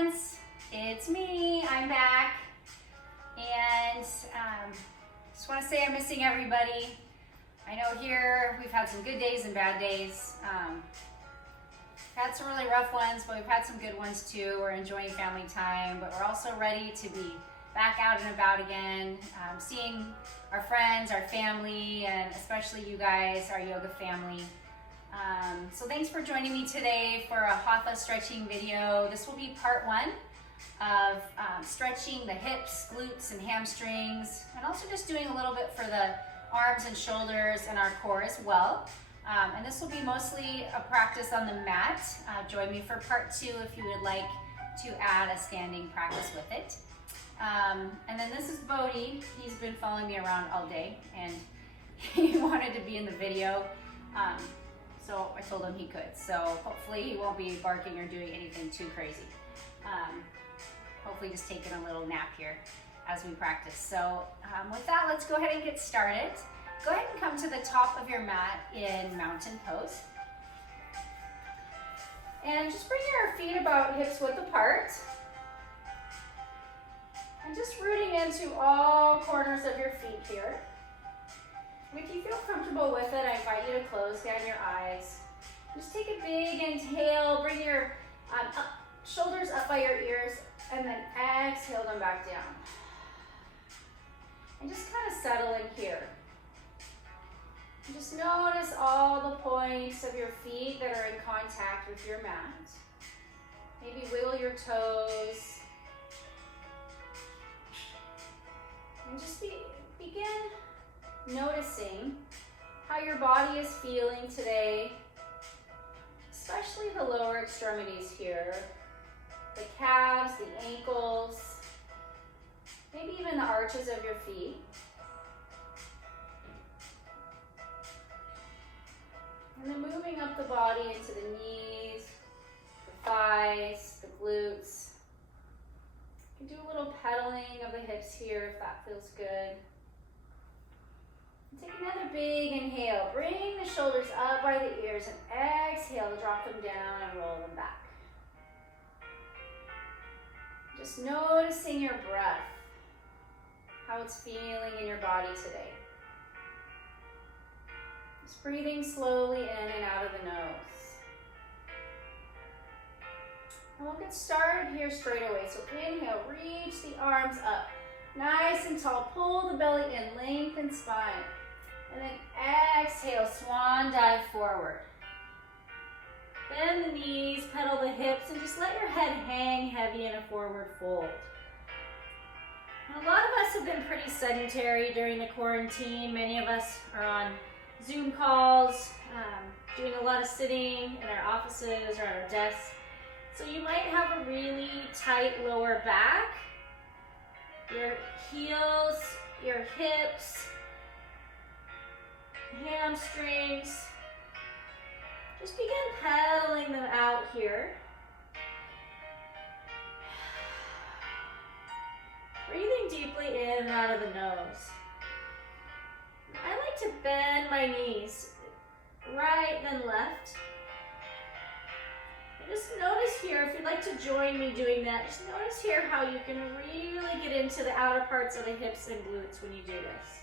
friends, it's me, I'm back, and just want to say I'm missing everybody. I know here we've had some good days and bad days. Had some really rough ones, but we've had some good ones too. We're enjoying family time, but we're also ready to be back out and about again, seeing our friends, our family, and especially you guys, our yoga family. So thanks for joining me today for a Hatha stretching video. This will be part one of stretching the hips, glutes, and hamstrings, and also just doing a little bit for the arms and shoulders and our core as well. And this will be mostly a practice on the mat. Join me for part two if you would like to add a standing practice with it. And then this is Bodhi. He's been following me around all day and he wanted to be in the video. So I told him he could. So hopefully he won't be barking or doing anything too crazy. Hopefully just taking a little nap here as we practice. So with that, let's go ahead and get started. Go ahead and come to the top of your mat in mountain pose. And just bring your feet about hips width apart. And just rooting into all corners of your feet here. If you feel comfortable with it, I invite you to close down your eyes. Just take a big inhale, bring your shoulders up by your ears, and then exhale them back down. And just kind of settle in here. And just notice all the points of your feet that are in contact with your mat. Maybe wiggle your toes. And just begin noticing how your body is feeling today, especially the lower extremities here, the calves, the ankles, maybe even the arches of your feet. And then moving up the body into the knees, the thighs, the glutes. You can do a little pedaling of the hips here if that feels good. Take another big inhale. Bring the shoulders up by the ears and exhale to drop them down and roll them back. Just noticing your breath, how it's feeling in your body today. Just breathing slowly in and out of the nose. And we'll get started here straight away. So inhale, reach the arms up. Nice and tall. Pull the belly in, lengthen spine. And then exhale, swan dive forward. Bend the knees, pedal the hips, and just let your head hang heavy in a forward fold. And a lot of us have been pretty sedentary during the quarantine. Many of us are on Zoom calls, doing a lot of sitting in our offices or at our desks. So you might have a really tight lower back, your heels, your hips, hamstrings. Just begin pedaling them out here. Breathing deeply in and out of the nose. I like to bend my knees, right then left. And just notice here, if you'd like to join me doing that, just notice here how you can really get into the outer parts of the hips and glutes when you do this.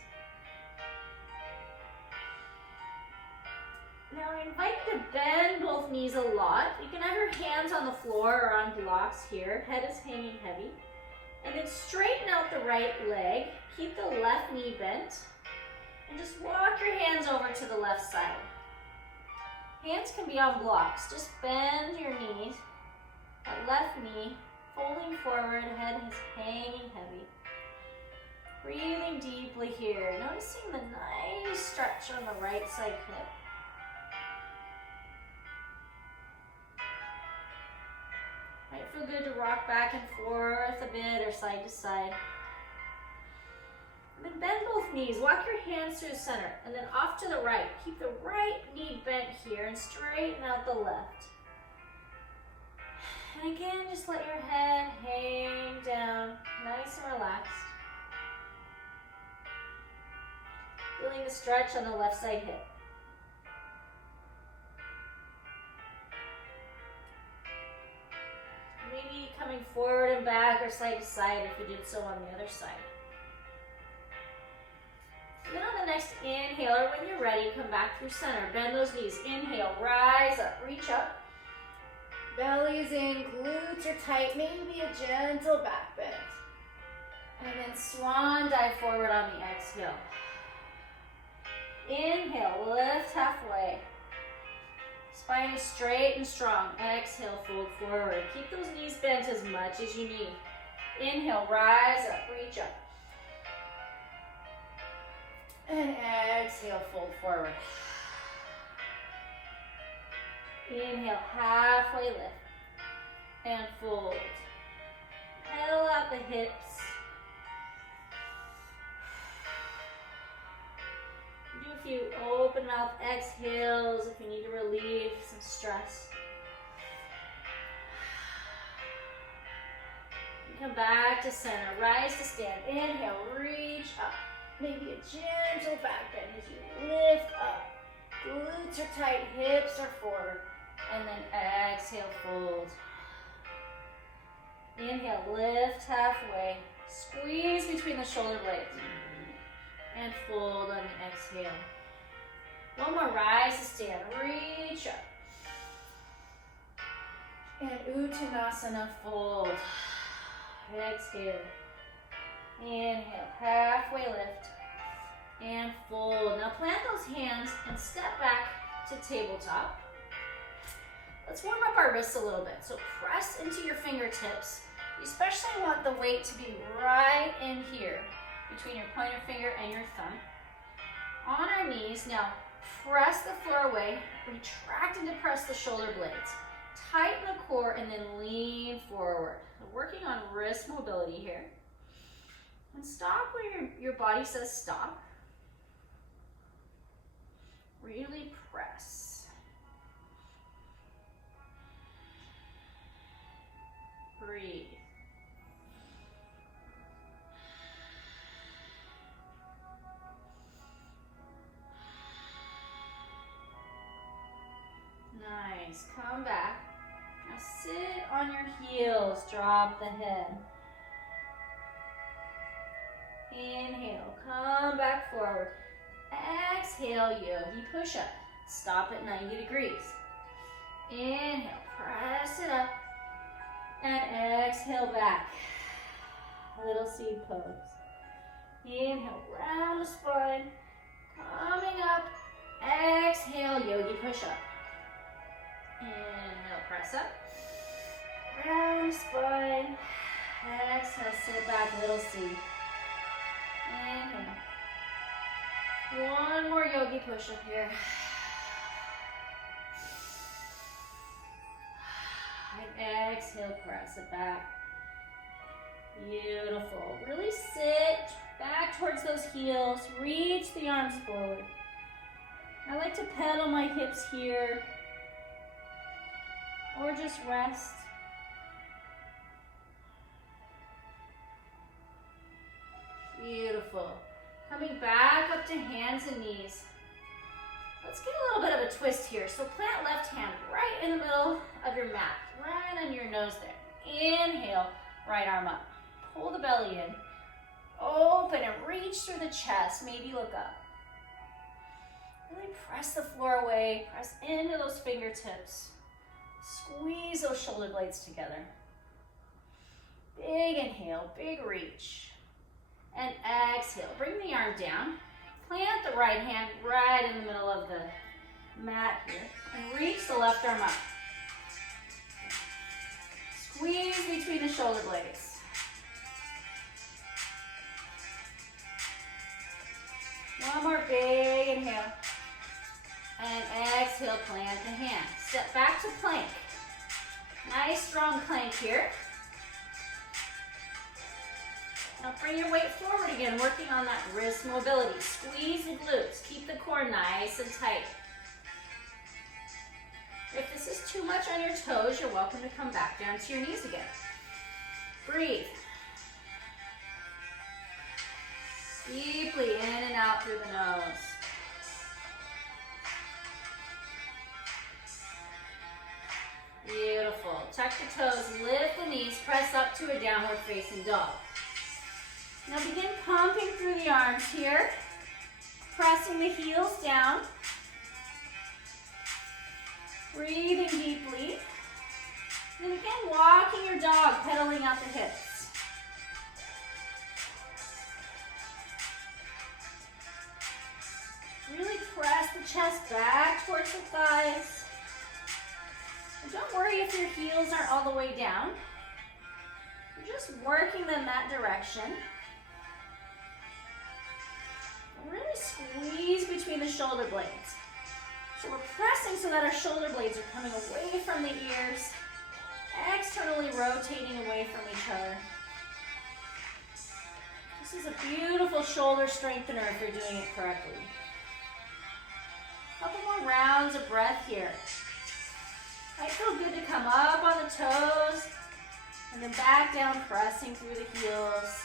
Now I invite you to bend both knees a lot. You can have your hands on the floor or on blocks here. Head is hanging heavy. And then straighten out the right leg. Keep the left knee bent. And just walk your hands over to the left side. Hands can be on blocks. Just bend your knees. That left knee folding forward, head is hanging heavy. Breathing deeply here. Noticing the nice stretch on the right side hip. Might feel good to rock back and forth a bit or side to side. And then bend both knees. Walk your hands to the center and then off to the right. Keep the right knee bent here and straighten out the left. And again, just let your head hang down, nice and relaxed. Feeling the stretch on the left side hip. Maybe coming forward and back or side to side if you did so on the other side. And then on the next inhale, or when you're ready, come back through center. Bend those knees. Inhale, rise up, reach up. Belly's in, glutes are tight, maybe a gentle back bend. And then swan dive forward on the exhale. Inhale, lift halfway. Spine is straight and strong. Exhale, fold forward. Keep those knees bent as much as you need. Inhale, rise up, reach up. And exhale, fold forward. Inhale, halfway lift. And fold. Pedal out the hips. Do a few open mouth exhales if you need to relieve some stress. Come back to center. Rise to stand. Inhale, reach up. Maybe a gentle back bend as you lift up. Glutes are tight, hips are forward. And then exhale, fold. Inhale, lift halfway. Squeeze between the shoulder blades. And fold on the exhale. One more, rise to stand. Reach up. And Uttanasana, fold. Exhale. Inhale, halfway lift. And fold. Now plant those hands and step back to tabletop. Let's warm up our wrists a little bit. So press into your fingertips. You especially want the weight to be right in here, between your pointer finger and your thumb. On our knees, now press the floor away, retract and depress the shoulder blades. Tighten the core and then lean forward. We're working on wrist mobility here. And stop where your body says stop. Really press. Breathe. Nice. Come back. Now sit on your heels. Drop the head. Inhale. Come back forward. Exhale, yogi push up. Stop at 90 degrees. Inhale. Press it up. And exhale back. Little seed pose. Inhale. Round the spine. Coming up. Exhale, yogi push up. Inhale, press up. Round spine. Exhale, sit back, little C. Inhale. One more yogi push up here. And exhale, press it back. Beautiful. Really sit back towards those heels. Reach the arms forward. I like to pedal my hips here. Or just rest. Beautiful. Coming back up to hands and knees. Let's get a little bit of a twist here. So plant left hand right in the middle of your mat, right on your nose there. Inhale, right arm up. Pull the belly in. Open and reach through the chest. Maybe look up. Really press the floor away. Press into those fingertips. Squeeze those shoulder blades together. Big inhale, big reach. And exhale, bring the arm down. Plant the right hand right in the middle of the mat here. And reach the left arm up. Squeeze between the shoulder blades. One more big inhale. And exhale, plant the hand. Step back to plank. Nice strong plank here. Now bring your weight forward again, working on that wrist mobility. Squeeze the glutes. Keep the core nice and tight. If this is too much on your toes, you're welcome to come back down to your knees again. Breathe. Deeply in and out through the nose. Beautiful. Tuck the toes, lift the knees. press up to a downward facing dog. Now begin pumping through the arms here, pressing the heels down, breathing deeply. Then again, walking your dog, pedaling out the hips. Really press the chest back towards the thighs. And don't worry if your heels aren't all the way down. You're just working them that direction. And really squeeze between the shoulder blades. So we're pressing so that our shoulder blades are coming away from the ears, externally rotating away from each other. This is a beautiful shoulder strengthener if you're doing it correctly. A couple more rounds of breath here. Might feel good to come up on the toes and then back down, pressing through the heels.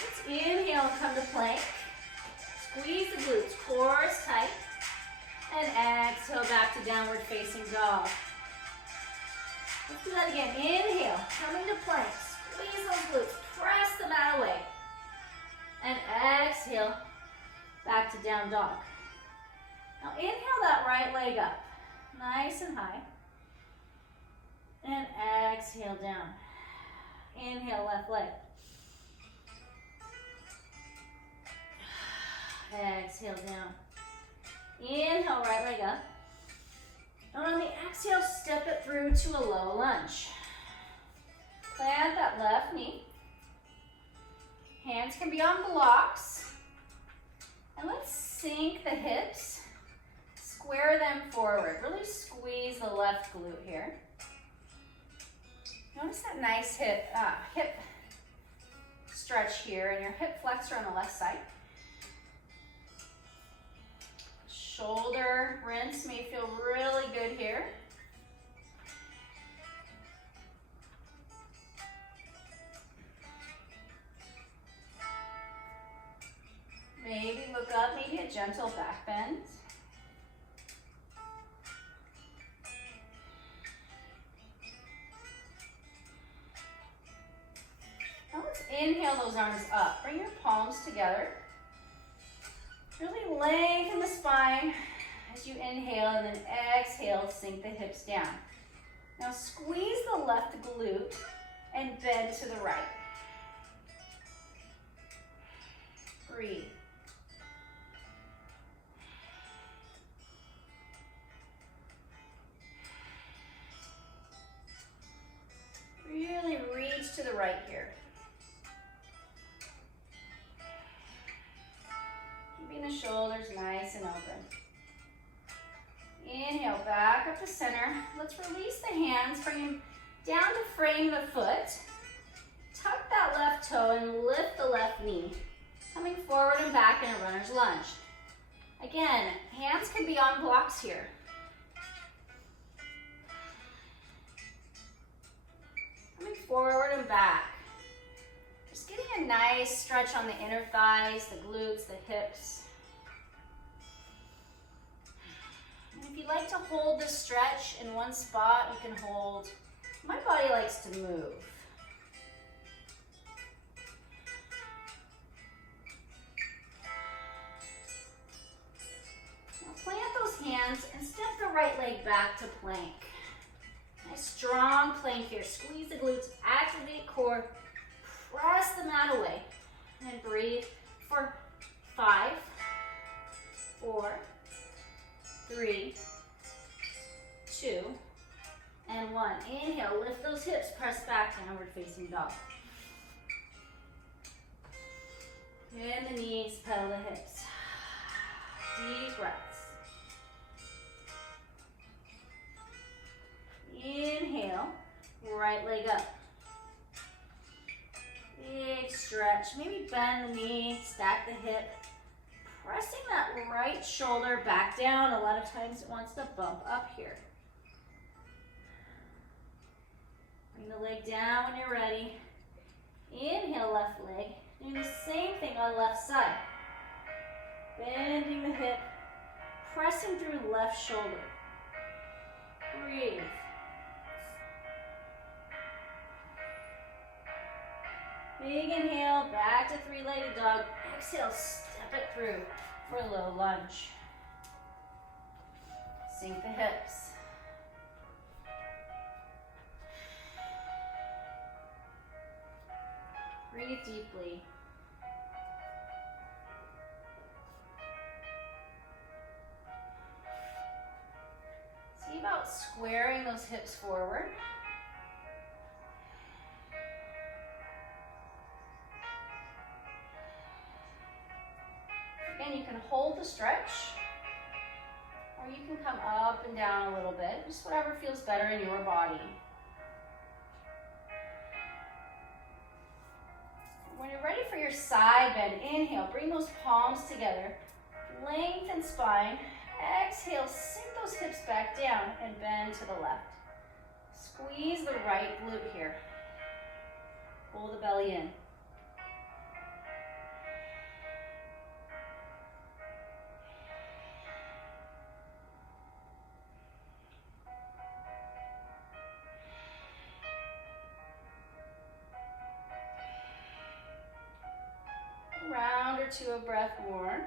Let's inhale and come to plank. Squeeze the glutes, core is tight. And exhale back to downward facing dog. Let's do that again. Inhale, coming to plank. Squeeze those glutes, press the mat away. And exhale, back to down dog. Now inhale that right leg up, nice and high. And exhale down. Inhale left leg. Exhale down. Inhale right leg up. And on the exhale, step it through to a low lunge. Plant that left knee. Hands can be on blocks. And let's sink the hips. Square them forward. Really squeeze the left glute here. Notice that nice hip stretch here and your hip flexor on the left side. Shoulder rinse may feel really good here. Maybe look up, maybe a gentle back bend. Now let's inhale those arms up. Bring your palms together. Really lengthen the spine as you inhale and then exhale, sink the hips down. Now squeeze the left glute and bend to the right. Breathe. Really reach to the right here. Keeping the shoulders nice and open. Inhale, back up to center. Let's release the hands, bring them down to frame the foot. Tuck that left toe and lift the left knee. Coming forward and back in a runner's lunge. Again, hands can be on blocks here. Coming forward and back. Just getting a nice stretch on the inner thighs, the glutes, the hips. And if you'd like to hold this stretch in one spot, you can hold. My body likes to move. Now plant those hands and step the right leg back to plank. Nice strong plank here. Squeeze the glutes, activate core, press the mat away, and breathe for 5, 4, 3, 2, and 1. Inhale, lift those hips, press back, downward facing dog. Bend the knees, pedal the hips. Deep breaths. Inhale, right leg up. Big stretch. Maybe bend the knee, stack the hip. Pressing that right shoulder back down. A lot of times it wants to bump up here. Bring the leg down when you're ready. Inhale, left leg. Doing the same thing on the left side. Bending the hip. Pressing through left shoulder. breathe. Big inhale, back to three-legged dog. Exhale, step it through for a low lunge. Sink the hips. Breathe deeply. See about squaring those hips forward. Again, you can hold the stretch, or you can come up and down a little bit, just whatever feels better in your body. When you're ready for your side bend, inhale, bring those palms together, lengthen spine. Exhale, sink those hips back down and bend to the left. Squeeze the right glute here. Pull the belly in. A round or two of breath more.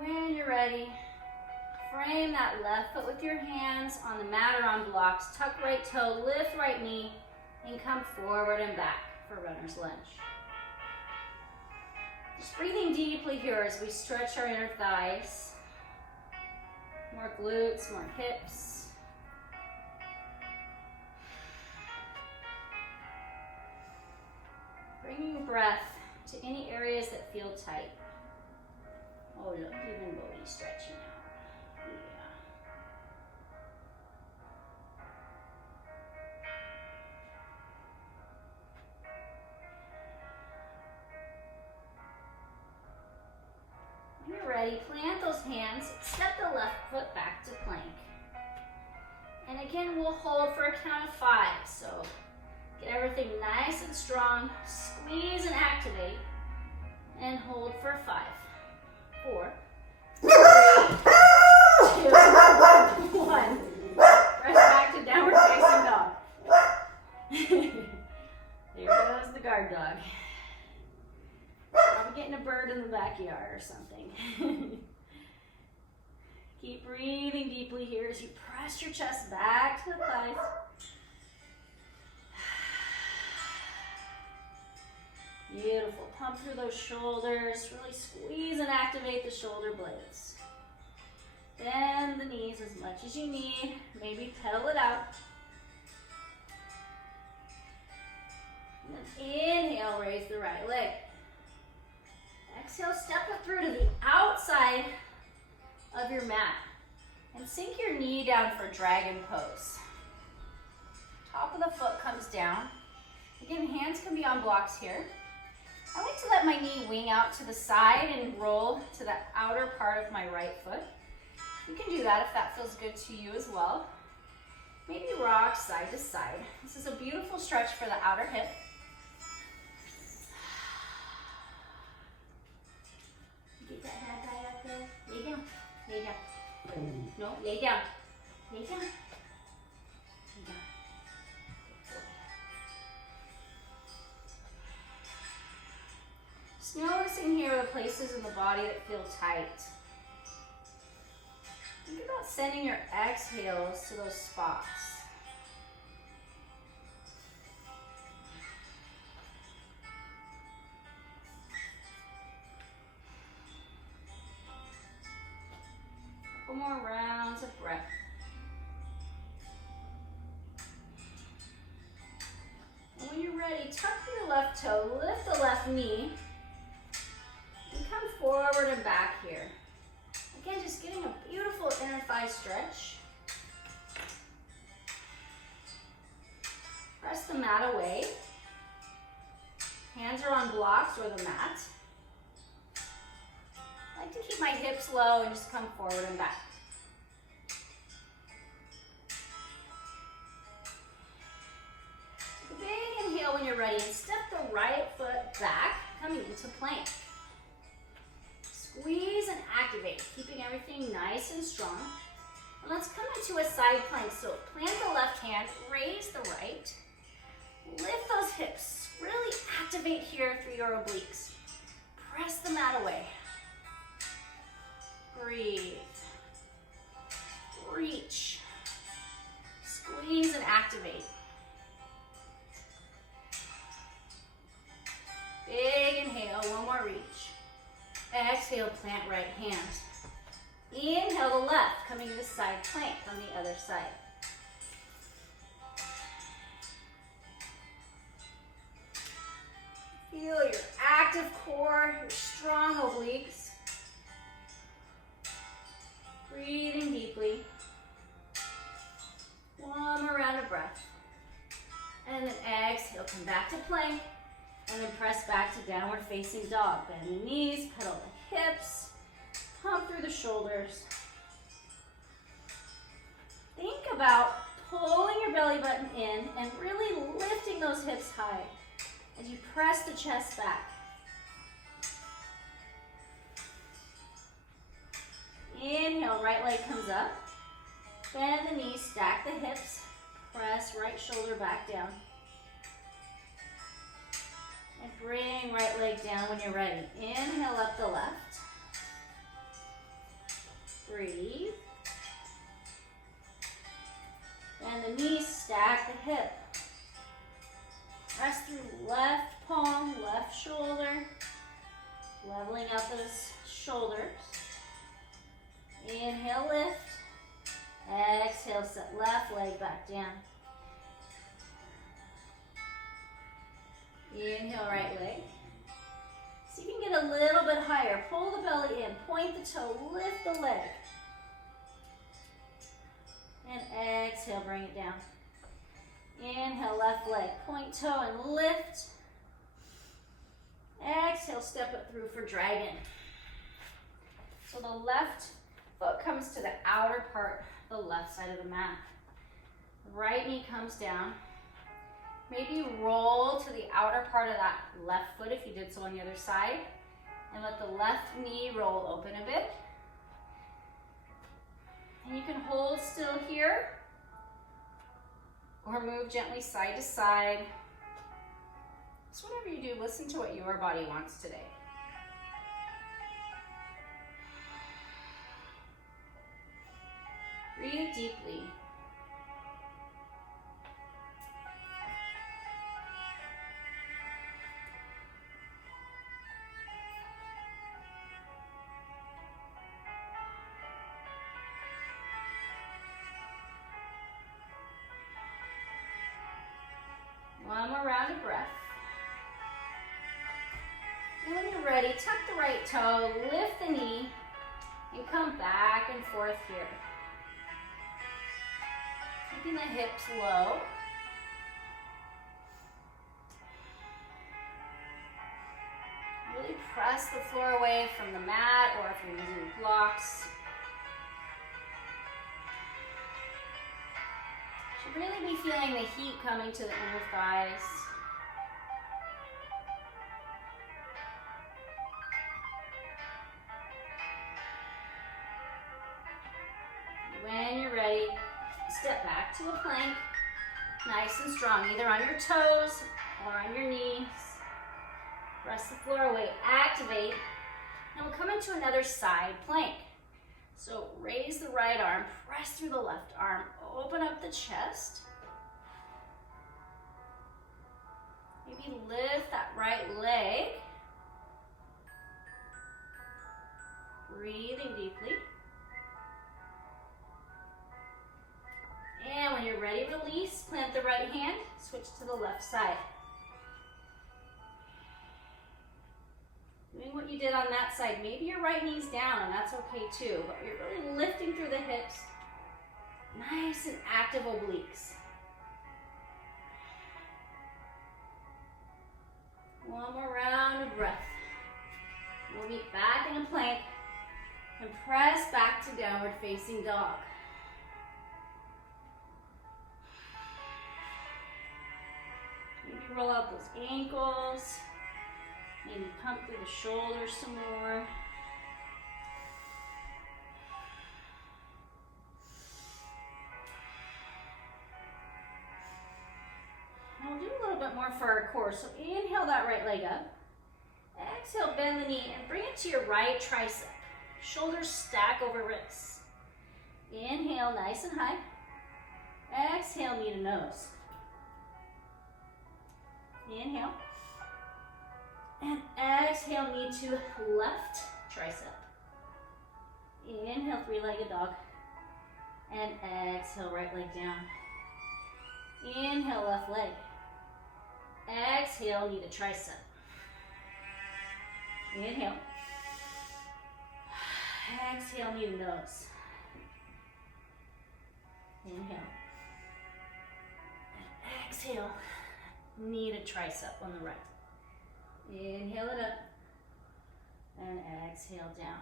When you're ready, frame that left foot with your hands on the mat or on blocks. Tuck right toe, lift right knee, and come forward and back for runner's lunge. Just breathing deeply here as we stretch our inner thighs. More glutes, more hips. Bringing breath to any areas that feel tight. Oh, look, even Bodhi's stretching out. Yeah. When you're ready, plant those hands, step the left foot back to plank. And again, we'll hold for a count of 5. So get everything nice and strong, squeeze and activate, and hold for 5. 4, 3, 2, 1. Press back to downward facing dog. There goes the guard dog. Probably getting a bird in the backyard or something. Keep breathing deeply here as you press your chest back to the thighs. Beautiful. Pump through those shoulders. Really squeeze and activate the shoulder blades. Bend the knees as much as you need. Maybe pedal it out. And then inhale, raise the right leg. Exhale, step it through to the outside of your mat. And sink your knee down for dragon pose. Top of the foot comes down. Again, hands can be on blocks here. I like to let my knee wing out to the side and roll to the outer part of my right foot. You can do that if that feels good to you as well. Maybe rock side to side. This is a beautiful stretch for the outer hip. Get that bad guy up there. Lay down. Lay down. No, lay down. Lay down. Lay down. Just noticing here the places in the body that feel tight. Think about sending your exhales to those spots. Couple more rounds of breath. And when you're ready, tuck your left toe, lift the left knee, and come forward and back here. Again, just getting a beautiful inner thigh stretch. Press the mat away. Hands are on blocks or the mat. I like to keep my hips low and just come forward and back. Take a big inhale when you're ready and step the right foot back, coming into plank. Squeeze and activate, keeping everything nice and strong. And let's come into a side plank. So plant the left hand, raise the right, lift those hips, really activate here through your obliques. Press the mat away. Breathe. Reach. Squeeze and activate. Big inhale, one more reach. Exhale, plant right hand. Inhale the left, coming to side plank on the other side. Feel your active core, your strong obliques. Breathing deeply. One more round of breath. And then exhale, come back to plank. And then press back to downward facing dog. Bend the knees, pedal the hips, pump through the shoulders. Think about pulling your belly button in and really lifting those hips high as you press the chest back. Inhale, right leg comes up. Bend the knees, stack the hips, press right shoulder back down. And bring right leg down when you're ready. Inhale up the left. Breathe. Bend the knees, stack the hip. Press through left palm, left shoulder. Leveling out those shoulders. Inhale, lift. Exhale, set left leg back down. Inhale, right leg. See if you can get a little bit higher. Pull the belly in, point the toe, lift the leg. And exhale, bring it down. Inhale, left leg, point toe and lift. Exhale, step it through for dragon. So the left foot comes to the outer part, the left side of the mat. Right knee comes down. Maybe roll to the outer part of that left foot if you did so on the other side. And let the left knee roll open a bit. And you can hold still here. Or move gently side to side. So whatever you do, listen to what your body wants today. Breathe deeply. One more round of breath. And when you're ready, tuck the right toe, lift the knee, and come back and forth here. Keeping the hips low. Really press the floor away from the mat or if you're using blocks. Should really be feeling the heat coming to the inner thighs. When you're ready, step back to a plank, nice and strong, either on your toes or on your knees. Press the floor away, activate, and we'll come into another side plank. So raise the right arm, press through the left arm, open up the chest. Maybe lift that right leg. Breathing deeply. And when you're ready, release, plant the right hand, switch to the left side. Doing what you did on that side. Maybe your right knee's down, and that's okay too, but you're really lifting through the hips. Nice and active obliques. One more round of breath. We'll meet back in a plank and press back to downward facing dog. Maybe roll out those ankles. Maybe pump through the shoulders some more. bit more for our core. So inhale that right leg up. Exhale, bend the knee and bring it to your right tricep. Shoulders stack over wrists. Inhale, nice and high. Exhale, knee to nose. Inhale. And exhale, knee to left tricep. Inhale, three-legged dog. And exhale, right leg down. Inhale, left leg. Exhale, knee to tricep. Inhale. Exhale, knee to nose. Inhale. And exhale, knee to tricep on the right. Inhale it up. And exhale down.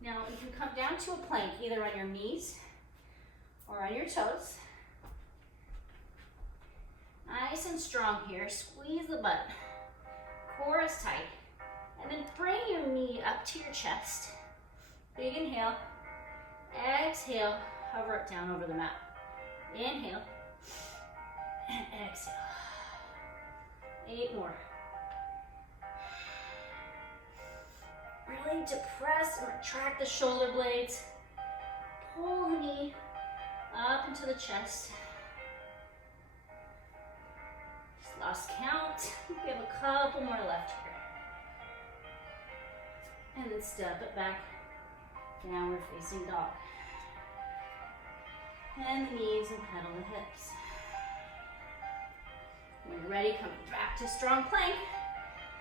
Now you can come down to a plank, either on your knees or on your toes. Nice and strong here. Squeeze the butt. Core is tight. And then bring your knee up to your chest. Big inhale. Exhale. Hover it down over the mat. Inhale. And exhale. 8 more. Really depress and retract the shoulder blades. Pull the knee up into the chest. Just lost count. We have a couple more left here. And then step it back. Downward facing dog. And the knees and pedal the hips. When you're ready, come back to strong plank.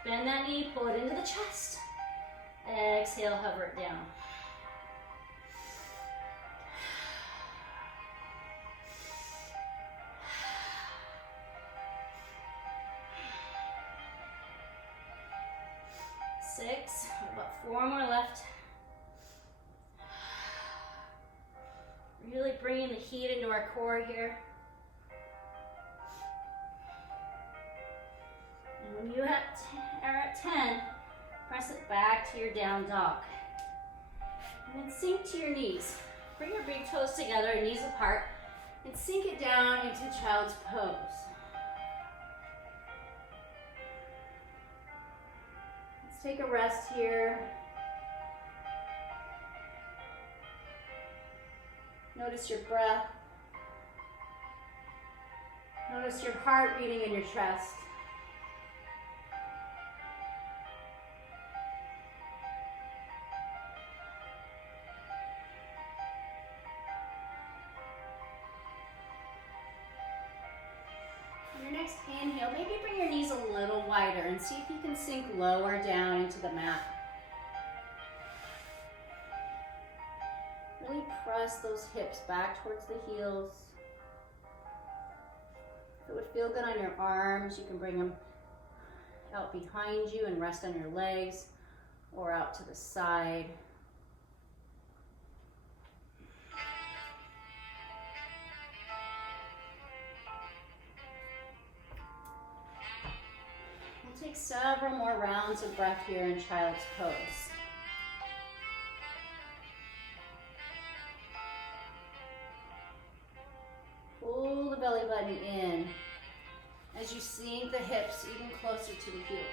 Bend that knee, pull it into the chest. Exhale, hover it down. Six, about 4 more left. Really bringing the heat into our core here. And when you are at 10, press it back to your down dog. And then sink to your knees. Bring your big toes together, knees apart, and sink it down into child's pose. Let's take a rest here. Notice your breath. Notice your heart beating in your chest. On your next inhale, maybe bring your knees a little wider and see if you can sink lower down into the mat. Really press those hips back towards the heels. If it would feel good on your arms, you can bring them out behind you and rest on your legs or out to the side. We'll take several more rounds of breath here in child's pose. Pull the belly button in as you sink the hips even closer to the heels.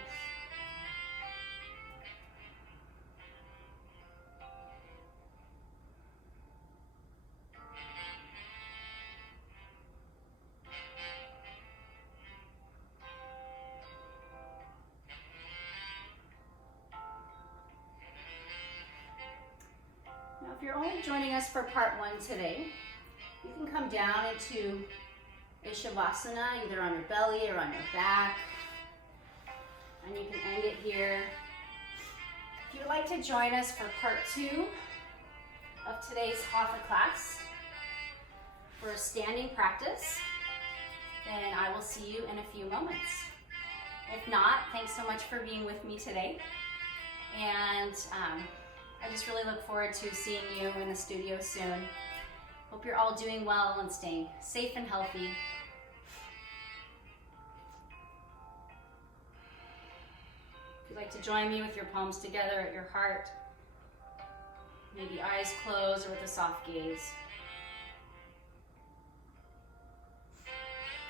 Now, if you're only joining us for part 1 today, you can come down into a Shavasana, either on your belly or on your back. And you can end it here. If you'd like to join us for part 2 of today's Hatha class for a standing practice, then I will see you in a few moments. If not, thanks so much for being with me today. And I just really look forward to seeing you in the studio soon. Hope you're all doing well and staying safe and healthy. If you'd like to join me with your palms together at your heart, maybe eyes closed or with a soft gaze.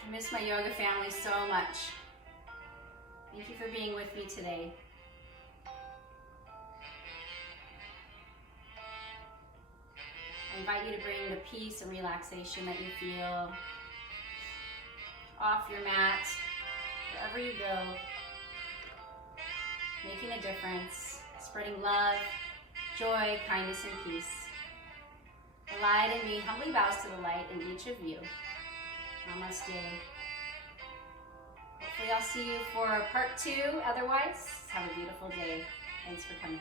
I miss my yoga family so much. Thank you for being with me today. I invite you to bring the peace and relaxation that you feel off your mat, wherever you go, making a difference, spreading love, joy, kindness, and peace. The light in me humbly bows to the light in each of you. Namaste. Hopefully I'll see you for part 2. Otherwise, have a beautiful day. Thanks for coming.